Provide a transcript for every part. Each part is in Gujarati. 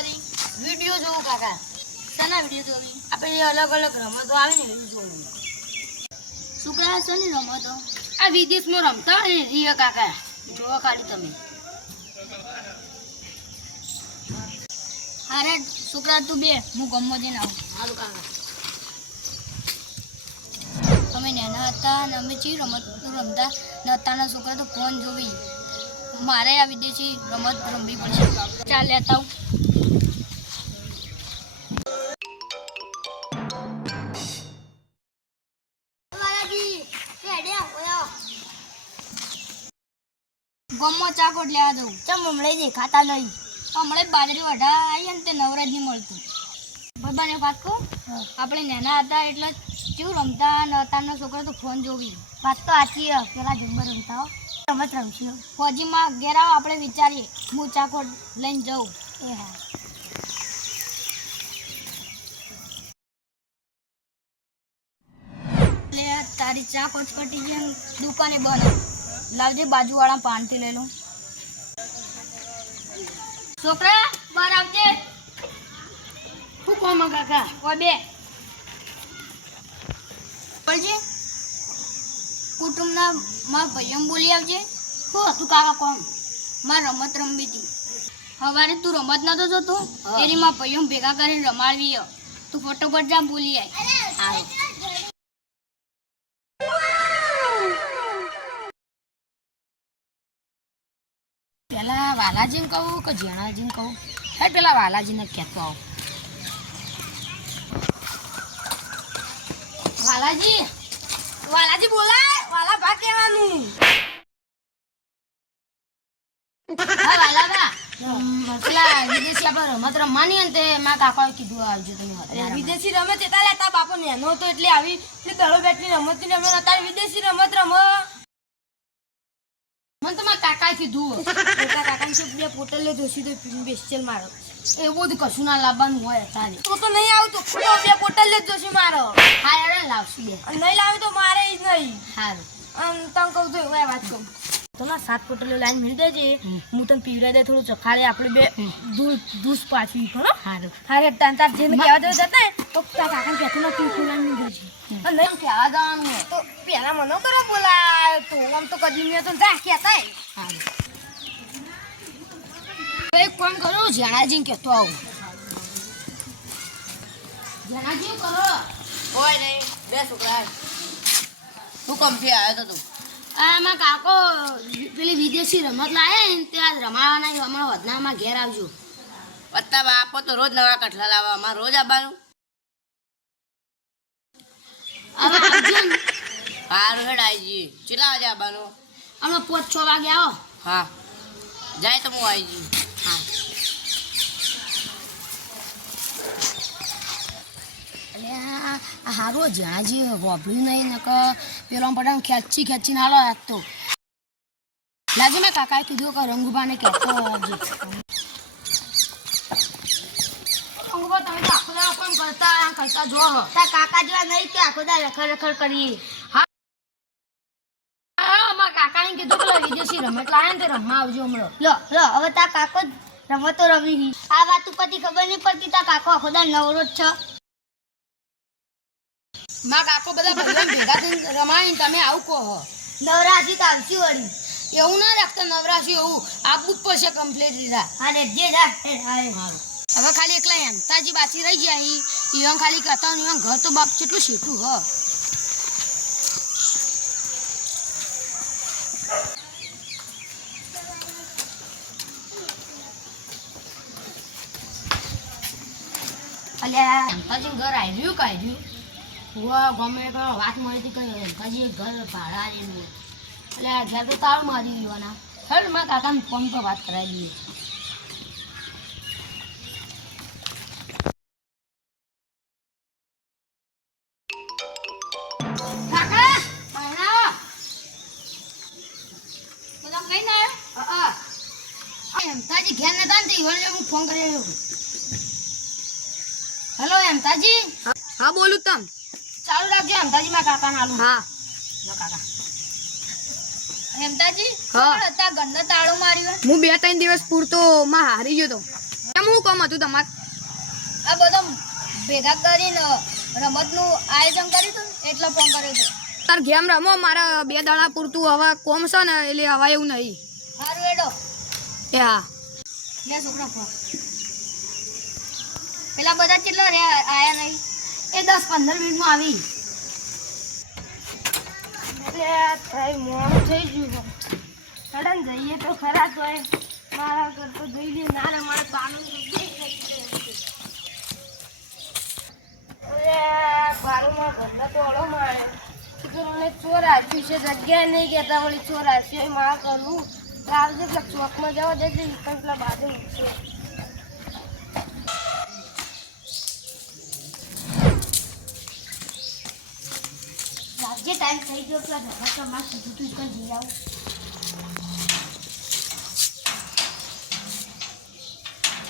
કરી વિડિયો જોઉં કાકા. શાના વિડિયો જોવી? આપણે અલગ અલગ રમતો આવે ને એ જોવું. છોકરા છે ને રમતો આ વિદેશમાં રમતા હોય ને રિયા કાકા જોવો ખાલી તમે. અરે છોકરા તું બે હું ગમમાં જઈને આવું. સારું કાકા. અમે નાના હતા ને અમે ચી રમત રમતા ને અત્યારના છોકરા તો ફોન જોવી. મારે આ વિદેશી રમત રમવી પડશે. ચાલ લેતા આવું. ગમમાં ચા કોટ લેવા જવું. ચમ હમણાં દેખાતા નહીં. હમણાં બાજરી વઢા આવી ને તે નવરાજ નહીં મળતું. બધાને વાત કહો આપણે નાના હતા એટલે કેવું રમતા ને અત્યારના છોકરા તો ફોન જોવી. વાત તો સાચી પેલા જમવા રમતા રમત રમશું. ફોજીમાં ઘેર આવો આપણે વિચારીએ. હું ચા કોટ લઈને જાઉં. એ હા એટલે તારી ચા કટકટી જેમ દુકાને બંધ. લાવજે બાજુવાળા પાનથી લઈ લઉં. છોકરા બહાર આવજે. શું કોમ કાકા? કોઈ બે પડજે. કુટુંબના મારા ભાઈઓ બોલી આવજે. શું હતું કાકા કોમ? મારે રમત રમવી હતી. સવારે તું રમત નતો જતો એની મારા ભાઈઓ ભેગા કરીને રમાડવી. તું ફટોફટ જા બોલી આય. પેલા વાલાજીને કહું કે જેણાજીને કહું? હે પેલા વાલાજીને કહેતો આવું. વાલાજી વાલાજી બોલાય. વાલા ભા કહેવાનું. હા વાલા ભા પેલા વિદેશી આપણે રમત રમવાની ને તે મારા કાકાએ કીધું આવજો તમે. વિદેશી રમત એટલા લેતા બાપો નેનો હતો એટલે આવી દડો બેટની રમત ની રમત. અત્યારે વિદેશી રમત રમ મને તમારા કાકાએ કીધું. મોટા કાકાને શું બે પોટલ લે જોશી તો સ્પેશિયલ મારો એવું બધું કશું ના લાવવાનું હોય અત્યારે. તો નહીં આવતું બે પોટલ લે જોશી મારો. હા યાર લાવશું બે. નહીં લાવે તો મારે જ નહીં. સારું તમે કહું તો એવું વાત કહું તો ના 7 પોટલો લાઈન મળી દેજે. હું તને પીવડાવી દે થોડું ચખાડે આપણે બે દૂધ પાછી ખરો. સારું હારે તાર જેને કહેવા જવું જતા તો તારા કાકાને કહેતો ના પીવું લાઈન મળી દેજે. નહીં કહેવા જવાનું તો પેલા મને કરો બોલાય તો આમ તો કદી મેં તો જા કહેતા. સારું એક કામ કરો જેણાજીને કહેતો આવું. જેણાજી કરો. કોઈ નહીં બે છોકરા. શું કામથી આવ્યો તો તું? આમાં કાકો પેલી વિદેશી રમત લાયા ને ત્યાં રમાવાના અમારા વધનામાં ઘેર આવજો. વત્તા બાપો તો રોજ નવા કઠલા લાવવા. અમારે રોજ આવવાનું. સારું હેડ આવી જઈએ. કેટલા વાગે આવવાનું? અમે 5-6 વાગે આવો. હા જાય તો હું આવી જઈએ. હા એટલે આ હારો જ્યાંજી વાપર્યું નહીં નકર પેલો પટાણ ખેંચીને હાલો એક તો લાજે. મેં કાકાએ કીધું કે રંગુભાને કહેતો આવજે. રંગુભા તમે તો આખો દાડો કામ કરતા જો તાર કાકા જેવા નહીં કે આખો દાડો રખડ કરીએ. હા અમારા કાકાએ કીધું પેલા વિદેશી રમત લાયા ને તે રમવા આવજો હમણાં. લો હવે તાર કાકો રમતો રમી. આ વાત ઉપરથી ખબર નહીં પડતી તાર કાકો આખો દાડો નવરો જ છે. માં કાકો બધા ભાઈઓ ભેગા થઈને રમાય તમે આવું કહો. નવરાશી તો આવશે વળી. એવું ના રાખતા નવરાશી એવું આપવું જ પડશે કમ્પ્લીટ લીધા. હા જે સારું હવે ખાલી એકલા એમ તાજી બાચી રહી ગયા ઈવન ખાલી કહેતા ઈવન ઘર તો બાપ કેટલું શેઠું હ. અલ્યા અંતાજી ઘર આવ્યું કાઢ્યું. ગમે વાત મળી હતી કઈ હજી ઘર ભાડા જેવું એટલે ઘેર તો તાળું મારી દેવાના. હેડ મારા કાકાને ફોન પર વાત કરાવી દઈએ. કાકા બધા કઈ ના આવ્યો હેમતાજી ઘેર નતા ને હું ફોન કરી. હેલો હેમતાજી. હા બોલું તમ ચાલુ રાખજો. હેમતાજી મારા કાકા હાલું. હા જો કાકા હેમતાજી. હા અત્યારે ઘરનો તાળો માર્યો. હું 2-3 દિવસ પૂરતો માં હારી ગયો તો. તમે શું કામ હતું તમારે આ બધો ભેગા કરીને રમતનું આયોજન કર્યું હતું એટલે ફોન કર્યો હતો તાર ગેમ રમો મારા 2 દાડા પૂરતું હવે કોમ છે ને એટલે હવા એવું નહીં સારું એડો એ હા લે છોકરા ફોન પેલા બધા કેટલા રે આયા નહીં એ 10-15 મિનિટમાં આવી થઈ મોડું થઈ ગયું સડન જઈએ તો ખરા તો મારા ઘર તો જઈ લે ના રે મારે બાનું બારુમાં ઘરના તો ઓળો મારે મને ચોર આપ્યું છે જગ્યાએ નહીં કહેતા વળી ચોર આપ્યું મારે કરવું આવજે પેલા ચોકમાં જવા દેજે પેલા બાજુ મૂકશે જે ટાઈમ થઈ ગયો પેલા ધક્કા તો મારે સીધું તું કઈ જઈ આવું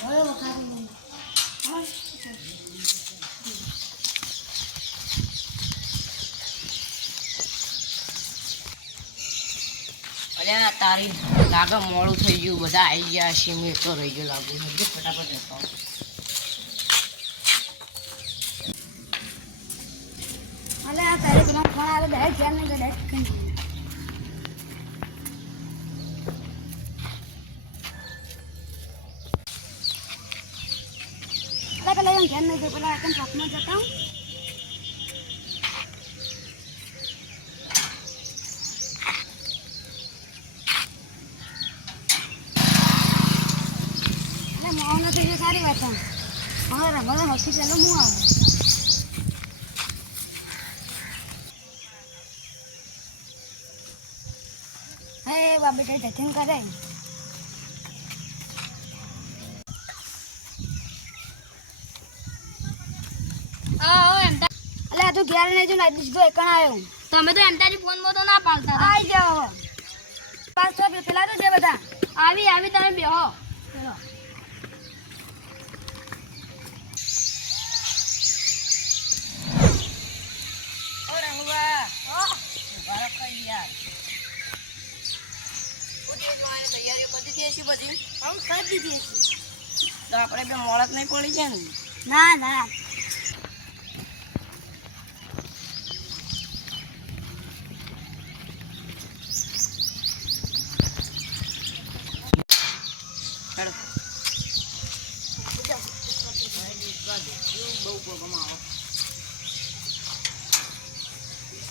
હવે વખારું નહીં અલ્યા તારી લાગે મોડું થઈ ગયું બધા આવી ગયા છે મેં તો રહી ગયો લાગુ ફટાફટ જતો અલે આ તારે તમારો ફોન આવે ડાયરેક્ટ ધ્યાન નહીં ડાયરેક્ટ કઈ પેલા ધ્યાન નહીં દે પેલા એકદમ ચોકમાં જતા હું મોહન થઈ ગયો સારી વાત હવે રમવા હોસ્પિટલ હું આવું હે બાબે ટેન્શન કરે અલે તું ઘેર નહીં જો નાઈટ જો એકણ આવ્યો તમે તો એમ તારી ફોન માં તો ના પાડતા આવી જાઓ 500 પેલા તો છે બધા આવી તમે બેહો ચલો તો આપણે બે મોડત નહીં પડી જાય ને ના ના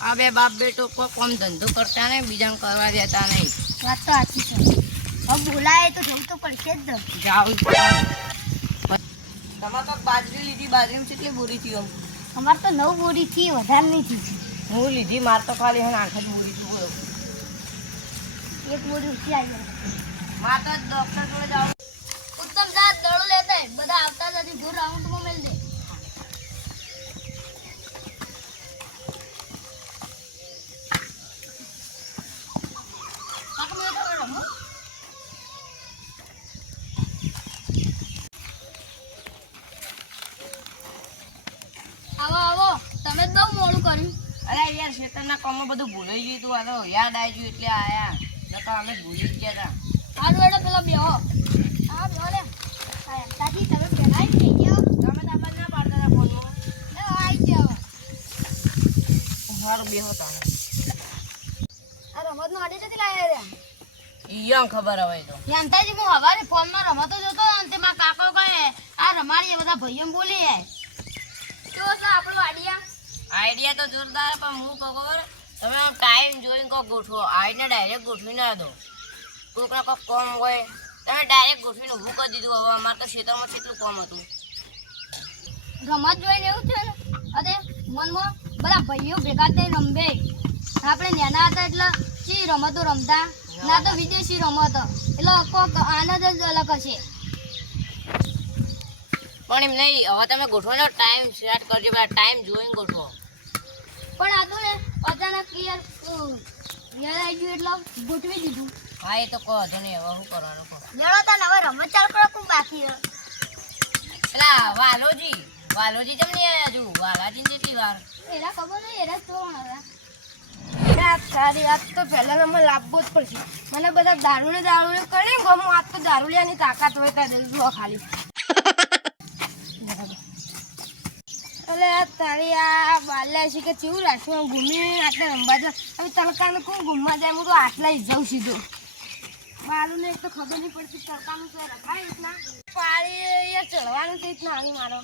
આ બે બાપ બેટો કોઈ કોમ ધંધો કરતા નહીં બીજાને કરવા દેતા નહીં વાત તો સાચી છે હવે બોલાય તો જવું તો પડશે જ જાવ તમારે તો બાજરી લીધી બાજરીમાં કેટલી બોરી થયું અમારે તો 9 બોરી થી વધારે નહીં થઈ હું લીધી માર તો ખાલી હે 8 જ બોરી થયું એક બોરી ઊંચી આવી માર તો ડોક્ટર જોડે જાવ ઉત્તમ જાત દળો લેતા બધા આવતા નથી ઘર રાઉન્ડમાં મેલ દે આવો તમે જ બહુ મોડું કર્યું અરે યાર શેતરના કામમાં બધું ભૂલાઈ ગયું તું આ તો યાદ આવી ગયું એટલે આયા નકર અમે ભૂલી જ ગયા હતા હારું એડો પેલા બેહો હા બેહો લે તાજી તમે પેલા જ થઈ ગયો તમે તો આપણને ના પાડતા હતા ફોનમાં એ આવી જાવ સારું બેહો તો આ રમતનો આડે જતી લાયા રે ઈયમ ખબર હવે તો જાણતાજી હું હવારે ફોનમાં રમતો જોતો અને તેમાં કાકો કહે આ રમાડીએ બધા ભાઈઓ બોલી તો આપણો આઈડિયા તો જોરદાર પણ હું કહું ખબર તમે આમ ટાઈમ જોઈને કહો ગોઠવો આઈને ડાયરેક્ટ ગોઠવી ના દો કોઈકના કોઈ કોમ હોય તમે ડાયરેક્ટ ગોઠવીને ઊભું કરી દીધું હવે અમારે તો ખેતરમાં કેટલું કોમ હતું રમત જોઈને એવું છે ને અરે મનમાં બધા ભાઈઓ ભેગા થઈને રમવે આપણે નાના હતા એટલે શી રમતો રમતા ના તો વિદેશી રમત એટલે કોક આનંદ જ અલગ હશે પણ એમ નહીં હવે તમે ગોઠવાનો ટાઈમ સેટ કરજો ટાઈમ જોઈને ગોઠવો પણ આ તો ને અચાનક યાર આવી ગયું એટલે ગોઠવી દીધું હા એ તો કહો છો નહીં હવે શું કરવાનું કહો મેળો તો હવે રમત ચાલુ કરો ખૂબ બાકી પેલા વાલોજી કેમ નહીં આવ્યા હજુ વાલાજી કેટલી વાર એના ખબર નહીં એના કોણ હવે સારી વાત તો પહેલા નંબર લાવવો જ પડશે મને બધા દારૂને કરી ગમો આ તો દારૂલિયાની તાકાત હોય ત્યાં જલ્દી ખાલી હેડો. અરે આ તારી આ બાલ્યા છે કે કેવું રાખ્યું ઘૂમી આટલે રમવા જાવ. હવે તડકાને કોણ ઘૂમવા જાય? હું તો આટલા જ જાઉં સીધો. બાલુને એક તો ખબર નહીં પડતી તડકાનું તો રખાય રીતના પાણી ચડવાનું તે રીતના આવી મારો